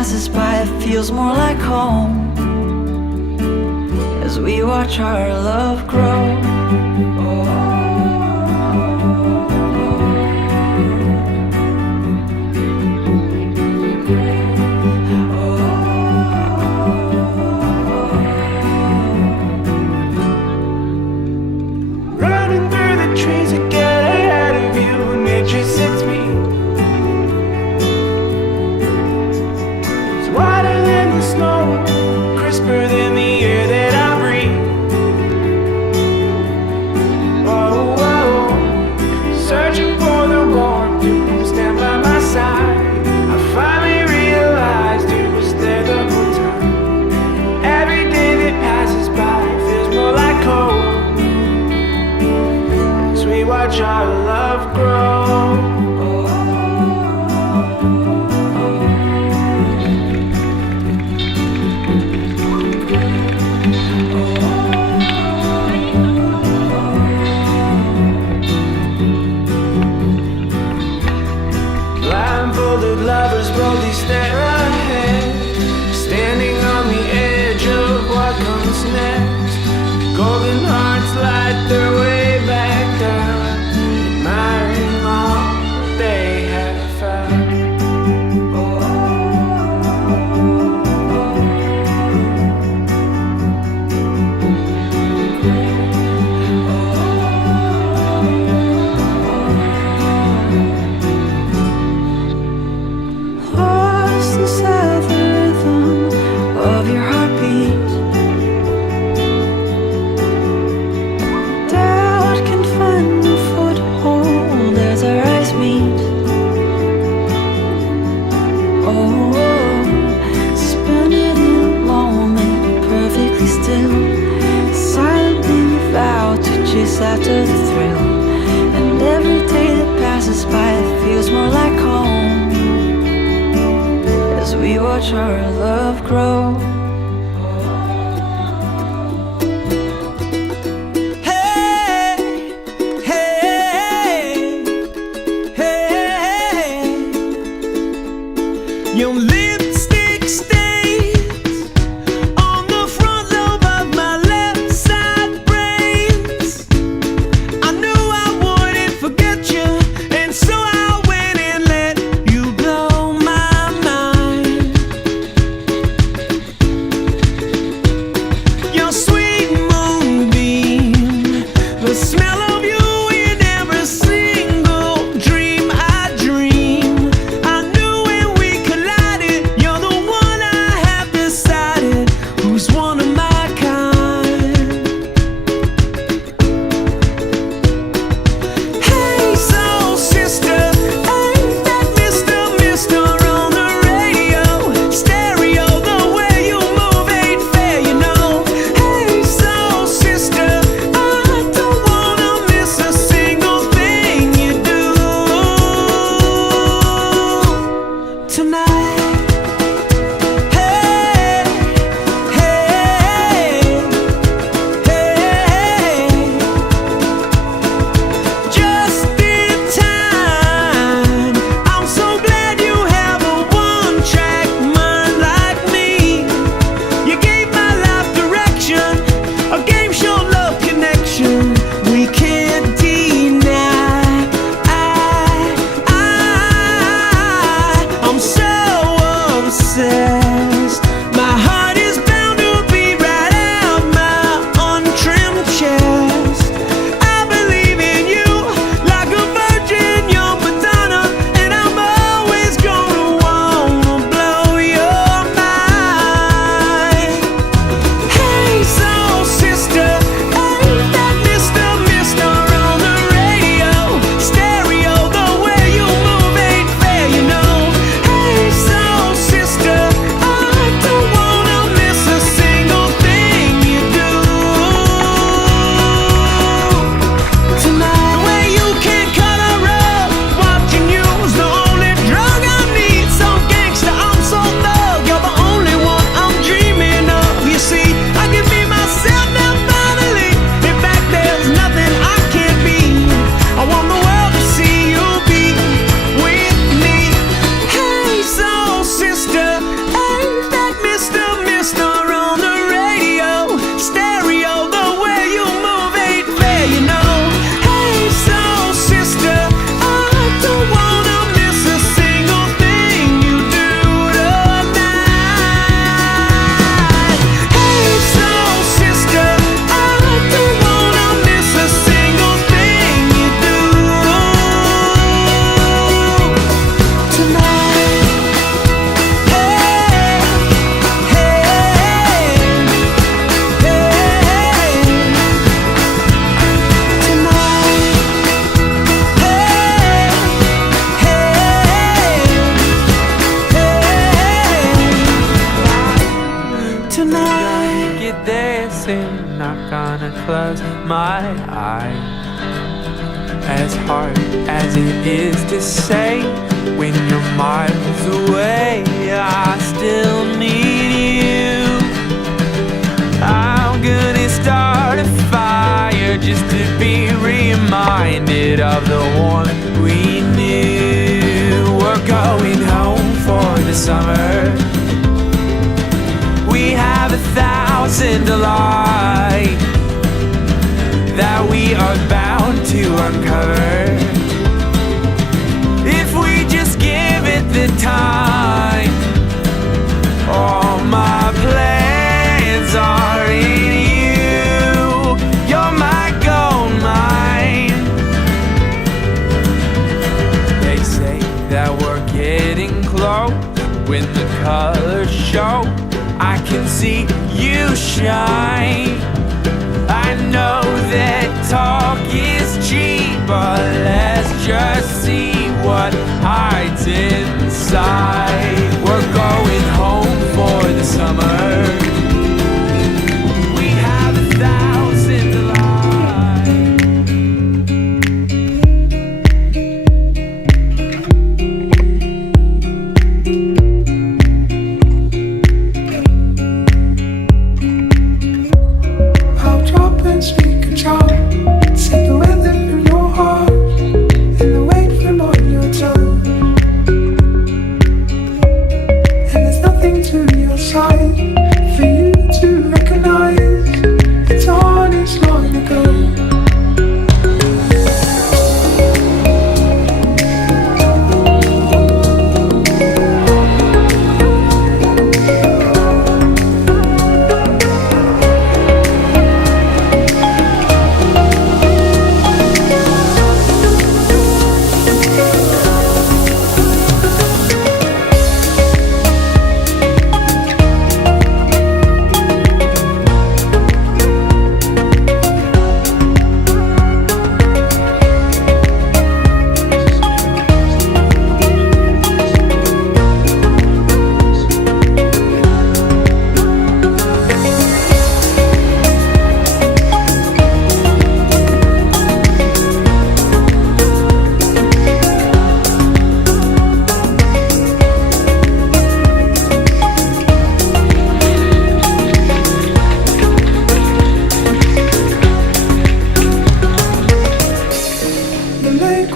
passes by, it feels more like home as we watch our love grow. Running through the trees to get ahead of you, nature sits me. It's whiter than the snow, crisper than the air that I breathe. Oh, oh, searching for the warmth to stand by my side. I finally realized it was there the whole time. Every day that passes by feels more like home as we watch our love grow. Blindfolded lovers boldly stare ahead, standing on the edge of what comes next. Golden hearts light their way back down, admiring all they have found. Lost inside the rhythm of your heartbeat, doubt can find a foothold as our eyes meet. Oh, suspended in a moment, perfectly still, silently we vow to chase after the thrill. And every day that passes by, it feels more like home as we watch our love grow. Hey, hey, hey, your lipstick stains on the front lobe of my left side brains. I knew I wouldn't forget you, and so I went and let you blow my mind. sin, not gonna close my eyes. As hard as it is to say, when you're miles away, I still need you. I'm gonna start a fire just to be reminded of the one we knew. We're going home for the summer. We have 1,000 to light that we are bound to uncover if we just give it the time. All my plans are in you. You're my gold mine. They say that we're getting close when the colors show. I can see you shine. I know that talk is cheap, but let's just see what hides inside. We're going home for the summer. We have 1,000 to speak a charm, set the weather in your heart, and the weight from on your tongue. And there's nothing to your side for you to recognize. It's honest long ago.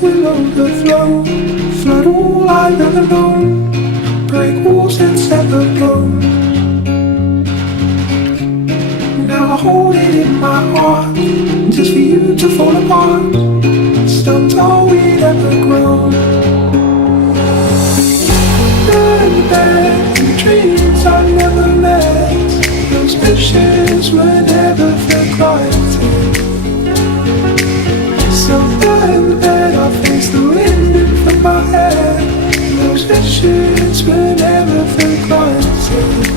Will overflow, flood all I've ever known, break walls and sever bones. Now I hold it in my heart, just for you to fall apart. Stumped all we'd ever grown. And bad in dreams I never met, those visions were never for granted. So then I face the wind in from my head. Those visions were never for granted.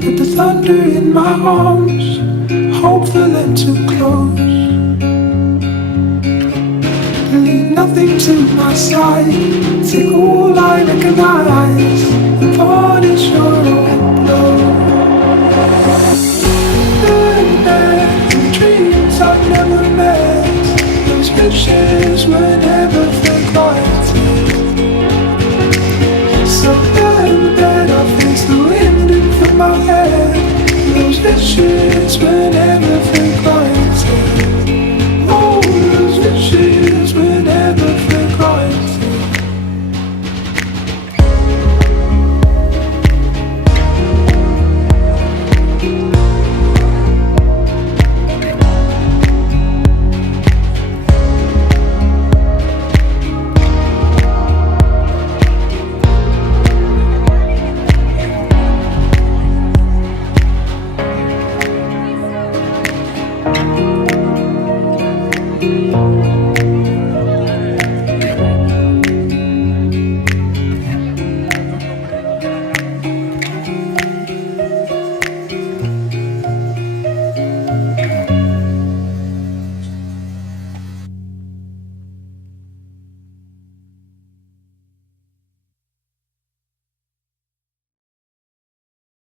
Put the thunder in my arms, hope for them to close. Leave nothing to my side, take all I recognize, and varnish your own blow. And dreams I've never met, those visions were never forgotten. So then I face the wind. you.